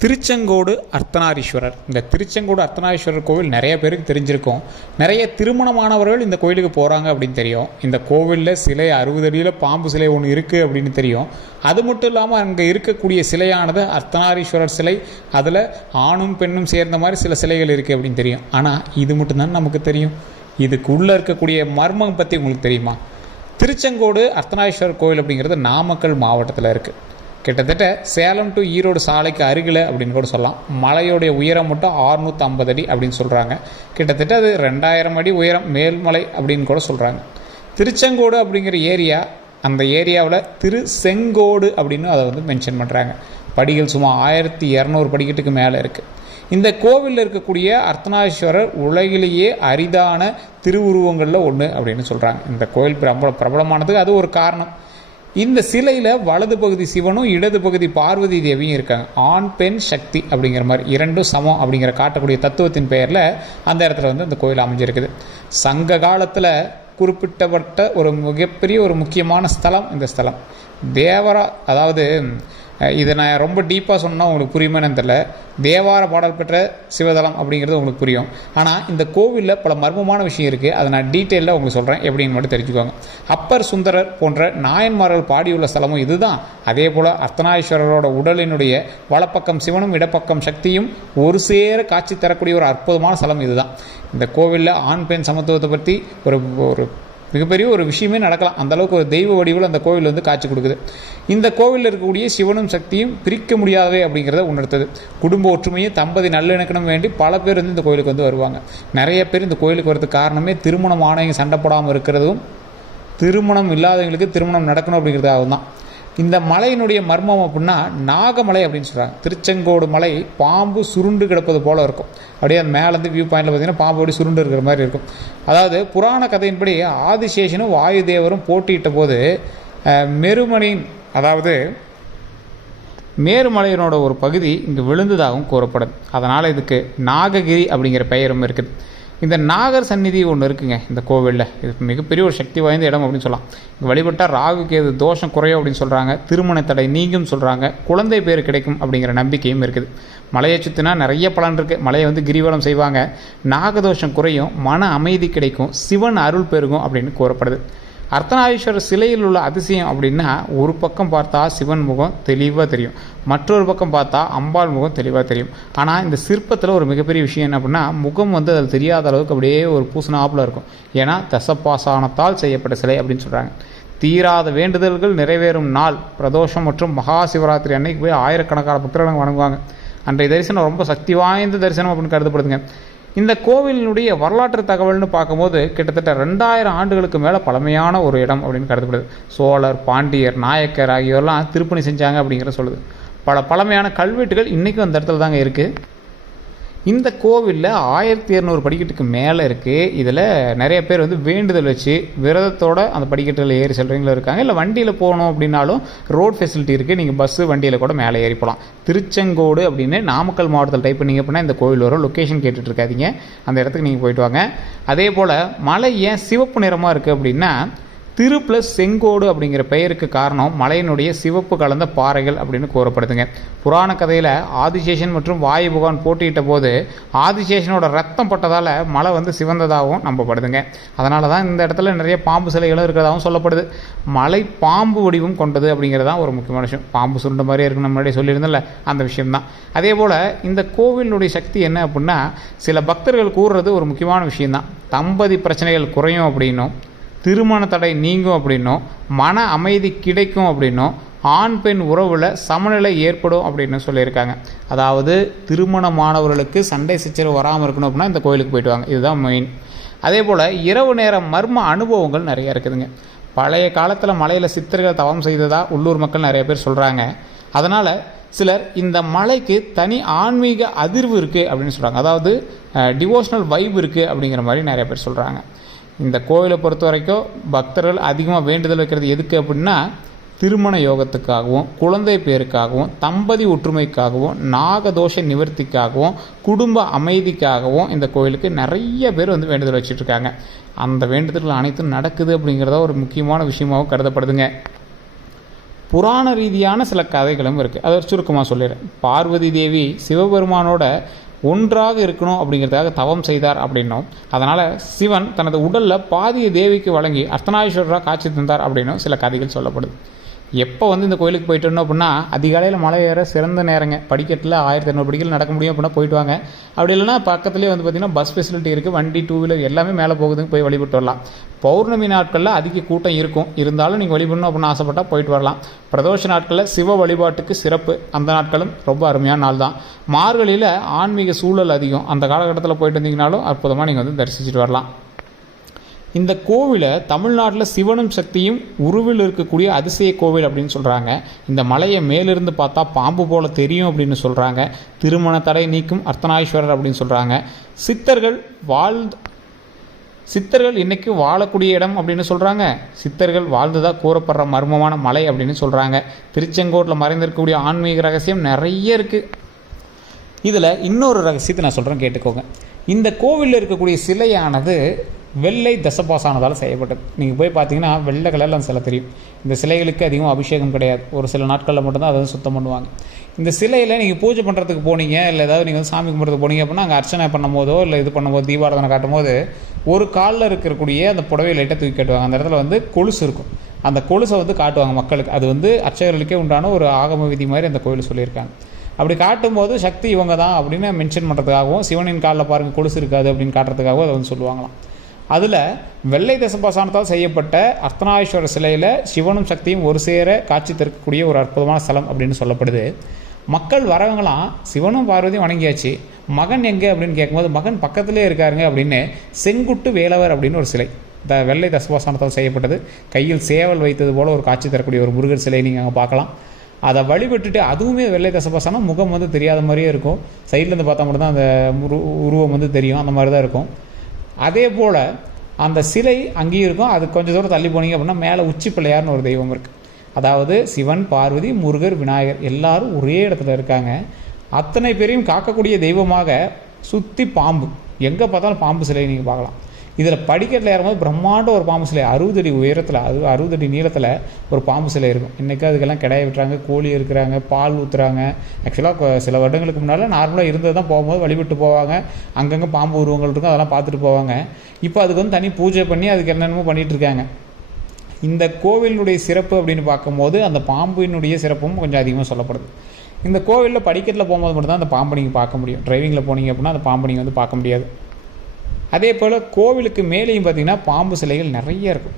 திருச்செங்கோடு அர்த்தநாரீஸ்வரர். இந்த திருச்செங்கோடு அர்த்தநாரீஸ்வரர் கோவில் நிறைய பேருக்கு தெரிஞ்சிருக்கும். நிறைய திருமணமானவர்கள் இந்த கோயிலுக்கு போகிறாங்க அப்படின்னு தெரியும். இந்த கோவிலில் சிலை 60 அடியில் பாம்பு சிலை ஒன்று இருக்குது அப்படின்னு தெரியும். அது மட்டும் இல்லாமல் அங்கே இருக்கக்கூடிய சிலையானது அர்த்தநாரீஸ்வரர் சிலை. அதில் ஆணும் பெண்ணும் சேர்ந்த மாதிரி சில சிலைகள் இருக்குது அப்படின்னு தெரியும். ஆனால் இது மட்டும்தான் நமக்கு தெரியும். இதுக்கு உள்ளே இருக்கக்கூடிய மர்மம் பற்றி உங்களுக்கு தெரியுமா? திருச்செங்கோடு அர்த்தநாரீஸ்வரர் கோவில் அப்படிங்கிறது நாமக்கல் மாவட்டத்தில் இருக்குது. கிட்டத்தட்ட சேலம் டு ஈரோடு சாலைக்கு அருகில் அப்படின்னு கூட சொல்லலாம். மலையோடைய உயரம் மட்டும் 650 அடி அப்படின்னு சொல்கிறாங்க. கிட்டத்தட்ட அது 2000 அடி உயரம் மேல்மலை அப்படின்னு கூட சொல்கிறாங்க. திருச்செங்கோடு அப்படிங்கிற ஏரியா, அந்த ஏரியாவில் திருச்செங்கோடு அப்படின்னு அதை மென்ஷன் பண்ணுறாங்க. படிகள் சுமார் 1200 படிக்கட்டுக்கு மேலே இருக்குது. இந்த கோவிலில் இருக்கக்கூடிய அர்த்தநாரீஸ்வரர் உலகிலேயே அரிதான திருவுருவங்களில் ஒன்று அப்படின்னு சொல்கிறாங்க. இந்த கோவில் பிரபலமானதுக்கு அது ஒரு காரணம். இந்த சிலையில் வலது பகுதி சிவனும் இடது பகுதி பார்வதி தேவியும் இருக்காங்க. ஆண் பெண் சக்தி அப்படிங்கிற மாதிரி இரண்டும் சமம் அப்படிங்கிற காட்டக்கூடிய தத்துவத்தின் பெயரில் அந்த இடத்துல அந்த கோயில் அமைஞ்சிருக்குது. சங்க காலத்தில் குறிப்பிட்டப்பட்ட ஒரு மிகப்பெரிய ஒரு முக்கியமான ஸ்தலம் இந்த ஸ்தலம். தேவரா, அதாவது இதை நான் ரொம்ப டீப்பாக சொன்னால் உங்களுக்கு புரியுமான்னு தெரியல. தேவார பாடல் பெற்ற சிவதலம் அப்படிங்கிறது உங்களுக்கு புரியும். ஆனால் இந்த கோவிலில் பல மர்மமான விஷயம் இருக்குது. அதை நான் டீட்டெயிலாக உங்களுக்கு சொல்கிறேன், எப்படின்னு மட்டும் தெரிஞ்சுக்கோங்க. அப்பர் சுந்தரர் போன்ற நாயன்மார்கள் பாடியுள்ள ஸ்தலமும் இதுதான். அதே போல் அர்த்தநாரீஸ்வரரோட உடலினுடைய வலப்பக்கம் சிவனும் இடப்பக்கம் சக்தியும் ஒரு சேர காட்சி தரக்கூடிய ஒரு அற்புதமான ஸ்தலம் இதுதான். இந்த கோவிலில் ஆண் பெண் சமத்துவத்தை பற்றி ஒரு மிகப்பெரிய ஒரு விஷயமே நடக்கலாம். அந்தளவுக்கு ஒரு தெய்வ வடிவில் அந்த கோவில் காட்சி கொடுக்குது. இந்த கோவிலில் இருக்கக்கூடிய சிவனும் சக்தியும் பிரிக்க முடியாதவை அப்படிங்கிறத உணர்த்தது. குடும்ப ஒற்றுமையும் தம்பதி நல்லிணக்கணும் வேண்டி பல பேர் இந்த கோயிலுக்கு வருவாங்க. நிறைய பேர் இந்த கோயிலுக்கு வரதுக்கு காரணமே திருமணம் ஆணையம் சண்டை போடாமல் இருக்கிறதும் திருமணம் இல்லாதவங்களுக்கு திருமணம் நடக்கணும் அப்படிங்கிறதாகவும் தான். இந்த மலையினுடைய மர்மம் அப்படின்னா நாகமலை அப்படின்னு சொல்கிறாங்க. திருச்செங்கோடு மலை பாம்பு சுருண்டு கிடப்பது போல் இருக்கும். அப்படியே அந்த மேலேருந்து வியூ பாயிண்டில் பார்த்தீங்கன்னா பாம்பு அப்படி சுருண்டு இருக்கிற மாதிரி இருக்கும். அதாவது புராண கதையின்படி ஆதிசேஷனும் வாயு தேவரும் போட்டியிட்ட போது மேருமலையினோட ஒரு பகுதி இங்கே விழுந்ததாகவும் கூறப்படுது. அதனால் இதுக்கு நாககிரி அப்படிங்கிற பெயரும் இருக்குது. இந்த நாகர் சந்நிதி ஒன்று இருக்குங்க இந்த கோவிலில். இது மிகப்பெரிய ஒரு சக்தி வாய்ந்த இடம் அப்படின்னு சொல்லலாம். இங்கே வழிபட்டால் ராகுக்கு எது தோஷம் குறையும் அப்படின்னு சொல்கிறாங்க. திருமண தடை நீங்கும் சொல்கிறாங்க. குழந்தை பேர் கிடைக்கும் அப்படிங்கிற நம்பிக்கையும் இருக்குது. மலையை சுற்றினா நிறைய பலன் இருக்குது. மலையை கிரிவலம் செய்வாங்க. நாகதோஷம் குறையும், மன அமைதி கிடைக்கும், சிவன் அருள் பெருகும் அப்படின்னு கூறப்படுது. அர்த்தநாரீஸ்வரர் சிலையில் உள்ள அதிசயம் அப்படின்னா, ஒரு பக்கம் பார்த்தா சிவன் முகம் தெளிவாக தெரியும், மற்றொரு பக்கம் பார்த்தா அம்பாள் முகம் தெளிவாக தெரியும். ஆனால் இந்த சிற்பத்தில் ஒரு மிகப்பெரிய விஷயம் என்ன அப்படின்னா, முகம் அதில் தெரியாத அளவுக்கு அப்படியே ஒரு பூசணாப்பில் இருக்கும். ஏன்னா தசப்பாசானத்தால் செய்யப்பட்ட சிலை அப்படின்னு சொல்கிறாங்க. தீராத வேண்டுதல்கள் நிறைவேறும் நாள் பிரதோஷம் மற்றும் மகா சிவராத்திரி அன்னைக்கு போய் ஆயிரக்கணக்கான பக்தர்கள் வணங்குவாங்க. அன்றைய தரிசனம் ரொம்ப சக்தி வாய்ந்த தரிசனம் அப்படின்னு கருதப்படுதுங்க. இந்த கோவிலினுடைய வரலாற்று தகவல்னு பார்க்கும்போது கிட்டத்தட்ட 2000 ஆண்டுகளுக்கு மேலே பழமையான ஒரு இடம் அப்படின்னு கருதப்படுது. சோழர், பாண்டியர், நாயக்கர் ஆகியோரெல்லாம் திருப்பணி செஞ்சாங்க அப்படிங்கிற சொல்லுது. பல பழமையான கல்வெட்டுகள் இன்றைக்கும் அந்த இடத்துல தாங்க இருக்குது. இந்த கோவிலில் 1200 படிக்கட்டுக்கு மேலே இருக்குது. இதில் நிறைய பேர் வேண்டுதல் வச்சு விரதத்தோடு அந்த படிக்கட்டில் ஏறி செல்றவங்களும் இருக்காங்க. இல்லை வண்டியில் போகணும் அப்படின்னாலும் ரோட் ஃபெசிலிட்டி இருக்குது. நீங்கள் பஸ்ஸு வண்டியில் கூட மேலே ஏறி போகலாம். திருச்செங்கோடு அப்படின்னு நாமக்கல் மாவட்டத்தில் டைப் பண்ணிங்க அப்படின்னா இந்த கோவில் வரும். லொக்கேஷன் கேட்டுட்டு இருக்காதீங்க, அந்த இடத்துக்கு நீங்கள் போயிட்டு வாங்க. அதே போல் மலை ஏன் சிவப்பு நிறமாக இருக்குது அப்படின்னா, திரு ப்ளஸ் செங்கோடு அப்படிங்கிற பெயருக்கு காரணம் மலையினுடைய சிவப்பு கலந்த பாறைகள் அப்படின்னு கூறப்படுதுங்க. புராண கதையில் ஆதிசேஷன் மற்றும் வாயு பகவான் போட்டியிட்ட போது ஆதிசேஷனோட ரத்தம் பட்டதால் மலை சிவந்ததாகவும் நம்பப்படுதுங்க. அதனால தான் இந்த இடத்துல நிறைய பாம்பு சிலைகளும் இருக்கிறதாகவும் சொல்லப்படுது. மலை பாம்பு வடிவம் கொண்டது அப்படிங்கிறதான் ஒரு முக்கியமான விஷயம். பாம்பு சுருண்ட மாதிரியே இருக்குன்னு முன்னாடியே சொல்லியிருந்தேன்ல, அந்த விஷயம்தான். அதே போல் இந்த கோவிலுடைய சக்தி என்ன அப்படின்னா, சில பக்தர்கள் கூறுறது ஒரு முக்கியமான விஷயம்தான். தம்பதி பிரச்சனைகள் குறையும் அப்படின்னும், திருமண தடை நீங்கும் அப்படின்னும், மன அமைதி கிடைக்கும் அப்படின்னும், ஆண் பெண் உறவில் சமநிலை ஏற்படும் அப்படின்னு சொல்லியிருக்காங்க. அதாவது திருமணமானவர்களுக்கு சண்டை சச்சரவு வராமல் இருக்கணும் அப்படின்னா இந்த கோயிலுக்கு போயிட்டு வாங்க, இதுதான் மெயின். அதே போல் இரவு நேர மர்ம அனுபவங்கள் நிறையா இருக்குதுங்க. பழைய காலத்தில் மலையில் சித்தர்கள் தவம் செய்ததாக உள்ளூர் மக்கள் நிறைய பேர் சொல்கிறாங்க. அதனால் சிலர் இந்த மலைக்கு தனி ஆன்மீக அதிர்வு இருக்குது அப்படின்னு சொல்கிறாங்க. அதாவது டிவோஷனல் வைப் இருக்குது அப்படிங்கிற மாதிரி நிறைய பேர் சொல்கிறாங்க. இந்த கோவிலை பொறுத்த வரைக்கும் பக்தர்கள் அதிகமாக வேண்டுதல் வைக்கிறது எதுக்கு அப்படின்னா, திருமண யோகத்துக்காகவும், குழந்தை பேருக்காகவும், தம்பதி ஒற்றுமைக்காகவும், நாகதோஷ நிவர்த்திக்காகவும், குடும்ப அமைதிக்காகவும் இந்த கோவிலுக்கு நிறைய பேர் வேண்டுதல் வச்சுட்ருக்காங்க. அந்த வேண்டுதல்கள் அனைத்தும் நடக்குது அப்படிங்கிறத ஒரு முக்கியமான விஷயமாகவும் கருதப்படுதுங்க. புராண ரீதியான சில கதைகளும் இருக்குது. அதை சுருக்கமாக சொல்லிடுறேன். பார்வதி தேவி சிவபெருமானோட ஒன்றாக இருக்கணும் அப்படிங்கிறதுக்காக தவம் செய்தார் அப்படின்னும், அதனால் சிவன் தனது உடலில் பாதியை தேவிக்கு வழங்கி அர்த்தநாரீஸ்வரராக காட்சி தந்தார் அப்படின்னும் சில கதைகள் சொல்லப்படுது. எப்போ இந்த கோயிலுக்கு போயிட்டு இருந்தோம் அப்படின்னா அதிகாலையில் மலை ஏற சிறந்த நேரங்க. படிக்கட்டில் 1200 படிக்கல் நடக்க முடியும் அப்படின்னா போயிட்டு வாங்க. அப்படி இல்லைனா பக்கத்துலேயே பார்த்திங்கன்னா பஸ் ஃபெசிலிட்டி இருக்குது. வண்டி, 2 வீலர் எல்லாமே மேலே போகுதுங்க, போய் வழிபட்டு வரலாம். பௌர்ணமி நாட்களில் அதிக கூட்டம் இருக்கும். இருந்தாலும் நீங்கள் வழிபடணும் அப்படின்னு ஆசைப்பட்டால் போயிட்டு வரலாம். பிரதோஷ நாட்களில் சிவ வழிபாட்டுக்கு சிறப்பு. அந்த நாட்களும் ரொம்ப அருமையான நாள் தான். மார்கழியில் ஆன்மீக சூழல் அதிகம். அந்த காலகட்டத்தில் போயிட்டு வந்தீங்கனாலும் அற்புதமாக நீங்கள் தரிசிச்சுட்டு வரலாம். இந்த கோவிலை தமிழ்நாட்டில் சிவனும் சக்தியும் உருவில் இருக்கக்கூடிய அதிசய கோவில் அப்படின்னு சொல்கிறாங்க. இந்த மலையை மேலிருந்து பார்த்தா பாம்பு போல தெரியும் அப்படின்னு சொல்கிறாங்க. திருமண தடை நீக்கும் அர்த்தநாரீஸ்வரர் அப்படின்னு சொல்கிறாங்க. சித்தர்கள் இன்றைக்கி வாழக்கூடிய இடம் அப்படின்னு சொல்கிறாங்க. சித்தர்கள் வாழ்ந்ததாக கூறப்படுற மர்மமான மலை அப்படின்னு சொல்கிறாங்க. திருச்செங்கோட்டில் மறைந்திருக்கக்கூடிய ஆன்மீக ரகசியம் நிறைய இருக்குது. இதில் இன்னொரு ரகசியத்தை நான் சொல்கிறேன், கேட்டுக்கோங்க. இந்த கோவிலில் இருக்கக்கூடிய சிலையானது வெள்ளை தசபாசானதால் செய்யப்பட்டது. நீங்கள் போய் பார்த்தீங்கன்னா வெள்ளை கலரில் அந்த சிலை தெரியும். இந்த சிலைகளுக்கு அதிகமாக அபிஷேகம் கிடையாது. ஒரு சில நாட்களில் மட்டும்தான் அதை சுத்தம் பண்ணுவாங்க. இந்த சிலையில் நீங்கள் பூஜை பண்ணுறதுக்கு போனீங்க, இல்லை ஏதாவது நீங்கள் சாமி கும்பிட்றதுக்கு போனீங்க அப்படின்னா அங்கே அர்ச்சனை பண்ணும்போதோ இல்லை இது பண்ணும்போது தீபாராதனை காட்டும் போது ஒரு காலில் இருக்கக்கூடிய அந்த புடவை லைட்டாக தூக்கி காட்டுவாங்க. அந்த இடத்துல கொலுசு இருக்கும். அந்த கொலுசை காட்டுவாங்க மக்களுக்கு. அது அர்ச்சகர்களுக்கே உண்டான ஒரு ஆகம விதி மாதிரி அந்த கோயில் சொல்லியிருக்காங்க. அப்படி காட்டும்போது சக்தி இவங்க தான் அப்படின்னு மென்ஷன் பண்ணுறதுக்காகவும், சிவனின் காலில் பாருங்கள் கொலுசு இருக்காது அப்படின்னு காட்டுறதுக்காகவும் அதை சொல்லுவாங்களாம். அதில் வெள்ளை தசபாசானத்தால் செய்யப்பட்ட அர்த்தநாரீஸ்வரர் சிலையில் சிவனும் சக்தியும் ஒரு சேர காட்சி தரக்கூடிய ஒரு அற்புதமான ஸ்தலம் அப்படின்னு சொல்லப்படுது. மக்கள் வரவங்களாம் சிவனும் பார்வதியும் வணங்கியாச்சு, மகன் எங்கே அப்படின்னு கேட்கும்போது மகன் பக்கத்திலே இருக்காருங்க அப்படின்னு செங்குட்டு வேலவர் அப்படின்னு ஒரு சிலை வெள்ளை தசபாசானத்தால் செய்யப்பட்டது. கையில் சேவல் வைத்தது போல் ஒரு காட்சி தரக்கூடிய ஒரு முருகர் சிலை நீங்கள் அங்கே பார்க்கலாம். அதை வழிபட்டுட்டு அதுவுமே வெள்ளை தசபாசானம், முகம் தெரியாத மாதிரியே இருக்கும். சைட்லேருந்து பார்த்தா மட்டும்தான் அந்த உருவம் தெரியும். அந்த மாதிரி தான் இருக்கும். அதே போல் அந்த சிலை அங்கேயும் இருக்கும். அது கொஞ்சம் தூரம் தள்ளி போனீங்க அப்படின்னா மேலே உச்சி பிள்ளையார்னு ஒரு தெய்வம் இருக்குது. அதாவது சிவன், பார்வதி, முருகர், விநாயகர் எல்லாரும் ஒரே இடத்துல இருக்காங்க. அத்தனை பேரையும் காக்கக்கூடிய தெய்வமாக சுற்றி பாம்பு, எங்கே பார்த்தாலும் பாம்பு சிலை நீங்கள் பார்க்கலாம். இதில் படிக்கட்டில் ஏறும்போது பிரம்மாண்ட ஒரு பாம்பு சிலை 60 அடி உயரத்தில், அது 60 அடி நீளத்தில் ஒரு பாம்பு சிலை இருக்கும். இன்றைக்கி அதுக்கெல்லாம் கிடாய விட்டுறாங்க, கோழி இருக்கிறாங்க, பால் ஊற்றுறாங்க. ஆக்சுவலாக சில வருடங்களுக்கு முன்னால் நார்மலாக இருந்தது தான். போகும்போது வழிபட்டு போவாங்க. அங்கங்கே பாம்பு உருவங்கள் இருக்கும், அதெல்லாம் பார்த்துட்டு போவாங்க. இப்போ அதுக்கு தனி பூஜை பண்ணி அதுக்கு என்னென்னமோ பண்ணிகிட்ருக்காங்க. இந்த கோவிலினுடைய சிறப்பு அப்படின்னு பார்க்கும்போது அந்த பாம்பினுடைய சிறப்பும் கொஞ்சம் அதிகமாக சொல்லப்படுது. இந்த கோவிலில் படிக்கட்டில் போகும்போது மட்டும்தான் அந்த பாம்பை நீங்கள் பார்க்க முடியும். டிரைவிங்கில் போனீங்க அப்படின்னா அந்த பாம்பை நீங்கள் பார்க்க முடியாது. அதே போல் கோவிலுக்கு மேலேயும் பார்த்திங்கன்னா பாம்பு சிலைகள் நிறைய இருக்கும்.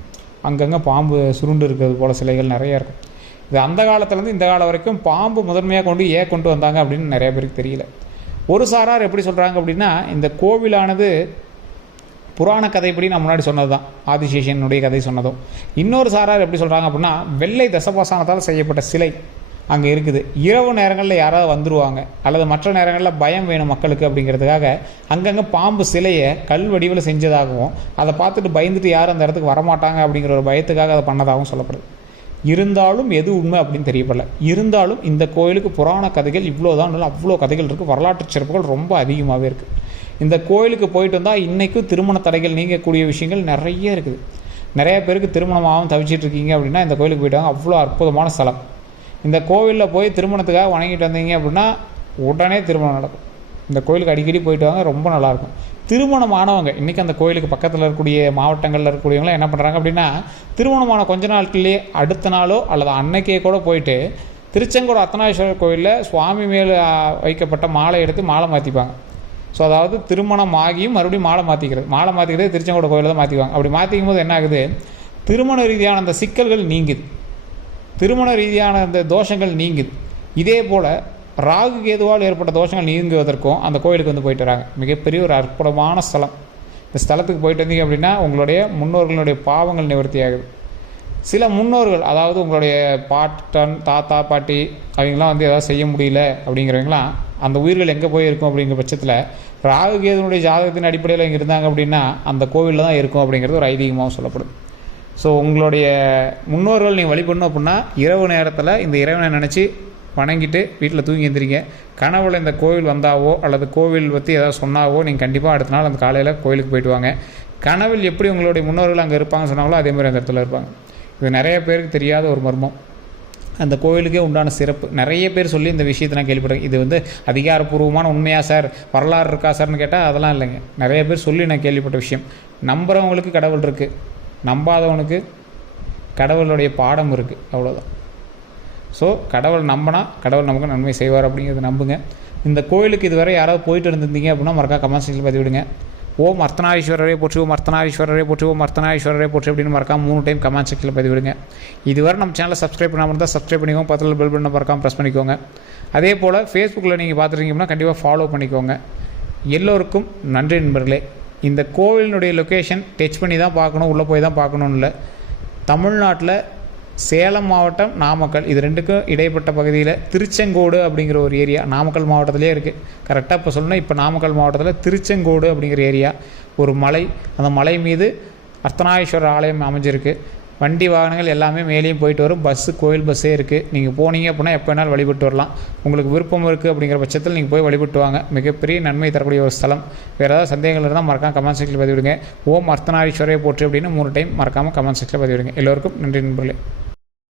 அங்கங்கே பாம்பு சுருண்டு இருக்கிறது போல் சிலைகள் நிறையா இருக்கும். இது அந்த காலத்துலேருந்து இந்த காலம் வரைக்கும் பாம்பு முதன்மையாக கொண்டு வந்தாங்க அப்படின்னு நிறைய பேருக்கு தெரியல. ஒரு சாரார் எப்படி சொல்கிறாங்க அப்படின்னா, இந்த கோவிலானது புராண கதைப்படி நான் முன்னாடி சொன்னது தான், ஆதிசேஷனுடைய கதை சொன்னதும். இன்னொரு சாரார் எப்படி சொல்கிறாங்க அப்படின்னா, வெள்ளை தசபாசானத்தால் செய்யப்பட்ட சிலை அங்கே இருக்குது. இரவு நேரங்களில் யாராவது வந்துடுவாங்க, அல்லது மற்ற நேரங்களில் பயம் வேணும் மக்களுக்கு அப்படிங்கிறதுக்காக அங்கங்கே பாம்பு சிலையை கல் வடிவில் செஞ்சதாகவும், அதை பார்த்துட்டு பயந்துட்டு யாரும் அந்த இடத்துக்கு வரமாட்டாங்க அப்படிங்கிற ஒரு பயத்துக்காக அதை பண்ணதாகவும் சொல்லப்படுது. இருந்தாலும் எது உண்மை அப்படின்னு தெரியப்படல. இருந்தாலும் இந்த கோயிலுக்கு புராண கதைகள் இவ்வளோதான், அவ்வளோ கதைகள் இருக்குது. வரலாற்று சிறப்புகள் ரொம்ப அதிகமாகவே இருக்குது. இந்த கோயிலுக்கு போயிட்டு வந்தால் இன்றைக்கும் திருமண தடைகள் நீங்கக்கூடிய விஷயங்கள் நிறைய இருக்குது. நிறைய பேருக்கு திருமணமாகவும் தவிச்சிட்டு இருக்கீங்க அப்படின்னா இந்த கோயிலுக்கு போயிட்டாங்க. அவ்வளோ அற்புதமான ஸ்தலம். இந்த கோவிலில் போய் திருமணத்துக்காக வணங்கிட்டு வந்தீங்க அப்படின்னா உடனே திருமணம் நடக்கும். இந்த கோயிலுக்கு அடிக்கடி போயிட்டு வாங்க, ரொம்ப நல்லாயிருக்கும். திருமணமானவங்க இன்றைக்கி அந்த கோயிலுக்கு பக்கத்தில் இருக்கக்கூடிய மாவட்டங்களில் இருக்கக்கூடியவங்களாம் என்ன பண்ணுறாங்க அப்படின்னா, திருமணமான கொஞ்ச நாட்கள்லேயே அடுத்த நாளோ அல்லது அன்னைக்கே கூட போயிட்டு திருச்செங்கோடு அர்த்தநாரீஸ்வரர் கோயிலில் சுவாமி மேலே வைக்கப்பட்ட மாலை எடுத்து மாலை மாற்றிப்பாங்க. ஸோ அதாவது திருமணம் ஆகியும் மறுபடியும் மாலை மாற்றிக்கிறது திருச்செங்கோடு கோயிலில் தான் மாற்றிக்குவாங்க. அப்படி மாற்றிக்கும் போது என்ன ஆகுது, திருமண ரீதியான அந்த சிக்கல்கள் நீங்குது, திருமண ரீதியான அந்த தோஷங்கள் நீங்குது. இதே போல் ராகு கேதுவால் ஏற்பட்ட தோஷங்கள் நீங்குவதற்கும் அந்த கோயிலுக்கு போயிட்டு வராங்க. மிகப்பெரிய ஒரு அற்புதமான ஸ்தலம். இந்த ஸ்தலத்துக்கு போயிட்டு வந்தீங்க அப்படின்னா உங்களுடைய முன்னோர்களுடைய பாவங்கள் நிவர்த்தி ஆகுது. சில முன்னோர்கள், அதாவது உங்களுடைய பாட்டன், தாத்தா, பாட்டி அவங்களாம் ஏதாவது செய்ய முடியல அப்படிங்கிறவங்களாம் அந்த உயிர்கள் எங்கே போய் இருக்கும் அப்படிங்கிற பட்சத்தில் ராகு கேதுனுடைய ஜாதகத்தின் அடிப்படையில் இங்கே இருந்தாங்க அப்படின்னா அந்த கோவிலில் தான் இருக்கும் அப்படிங்கிறது ஒரு ஐதீகமாக சொல்லப்படுது. ஸோ உங்களுடைய முன்னோர்கள் நீங்கள் வழிபடணும் அப்படின்னா இரவு நேரத்தில் இந்த இறைவனை நினச்சி வணங்கிட்டு வீட்டில் தூங்கி எழுந்திரிங்க. கனவுல இந்த கோவில் வந்தாவோ அல்லது கோவில் பற்றி ஏதாவது சொன்னாவோ நீங்கள் கண்டிப்பாக அடுத்த நாள் அந்த காலையில் கோயிலுக்கு போயிட்டு வாங்க. கனவில் எப்படி உங்களுடைய முன்னோர்கள் அங்கே இருப்பாங்கன்னு சொன்னாங்களோ அதேமாதிரி அந்த இடத்துல இருப்பாங்க. இது நிறைய பேருக்கு தெரியாத ஒரு மர்மம். அந்த கோவிலுக்கே உண்டான சிறப்பு. நிறைய பேர் சொல்லி இந்த விஷயத்தை நான் கேள்விப்பட்டேன். இது வந்து அதிகாரப்பூர்வமான உண்மையா சார், வரலாறு இருக்கா சார்னு கேட்டால் அதெல்லாம் இல்லைங்க. நிறைய பேர் சொல்லி நான் கேள்விப்பட்ட விஷயம். நம்புகிறவங்களுக்கு கடவுள் இருக்குது, நம்பாதவனுக்கு கடவுளுடைய பாடம் இருக்குது, அவ்வளோதான். ஸோ கடவுள் நம்பினா கடவுள் நமக்கு நன்மை செய்வார் அப்படிங்கிறது நம்புங்க. இந்த கோயிலுக்கு இதுவரை யாராவது போயிட்டு இருந்திருந்தீங்க அப்படின்னா மறக்கா கமெண்ட் செக்ஷனில் பதிவிடுங்க. ஓம் அர்த்தநாரீஸ்வரரே போற்றி, ஓம் அர்த்தநாரீஸ்வரரே போற்றி, ஓம் அர்த்தநாரீஸ்வரரே போற்றி அப்படின்னு மறக்காம 3 டைம் கமெண்ட் செக்ஷனில் பதிவிடுங்க. இதுவரை நம்ம சேனலை சப்ஸ்கிரைப் பண்ணாமல் இருந்தால் சப்ஸ்கிரைப் பண்ணிக்கோங்க, பக்கத்தில் பெல் பட்டனை மறக்காம ப்ரெஸ் பண்ணிக்கோங்க. அதே போல் ஃபேஸ்புக்கில் நீங்கள் பார்த்துருக்கீங்க அப்படின்னா கண்டிப்பாக ஃபாலோ பண்ணிக்கோங்க. எல்லோருக்கும் நன்றி நண்பர்களே. இந்த கோவிலினுடைய லொக்கேஷன் டச் பண்ணி தான் பார்க்கணும், உள்ளே போய் தான் பார்க்கணுன்னு இல்லை. தமிழ்நாட்டில் சேலம் மாவட்டம், நாமக்கல், இது ரெண்டுக்கும் இடைப்பட்ட பகுதியில் திருச்செங்கோடு அப்படிங்கிற ஒரு ஏரியா நாமக்கல் மாவட்டத்திலே இருக்குது. கரெக்டாக இப்போ சொல்லணும், இப்போ நாமக்கல் மாவட்டத்தில் திருச்செங்கோடு அப்படிங்கிற ஏரியா ஒரு மலை, அந்த மலை மீது அர்த்தநாரீஸ்வரர் ஆலயம் அமைஞ்சிருக்கு. வண்டி வாகனங்கள் எல்லாமே மேலேயும் போயிட்டு வரும். பஸ்ஸு, கோயில் பஸ்ஸே இருக்குது. நீங்கள் போனீங்க அப்படின்னா எப்போ வேணாலும் வழிபட்டு வரலாம். உங்களுக்கு விருப்பம் இருக்குது அப்படிங்கிற பட்சத்தில் நீங்கள் போய் வழிபட்டு வாங்க. மிகப்பெரிய நன்மை தரக்கூடிய ஒரு ஸ்தலம். வேறு ஏதாவது சந்தேகங்கள் இருந்தால் மறக்காமல் கமெண்ட் செக்ஷனில் பதிவிடுங்க. ஓம் அர்த்தநாரீஸ்வரரை போற்றி அப்படின்னு 3 டைம் மறக்காமல் கமெண்ட் செக்ஷனில் பதிவிடுங்க. எல்லோருக்கும் நன்றி நண்பர்களே.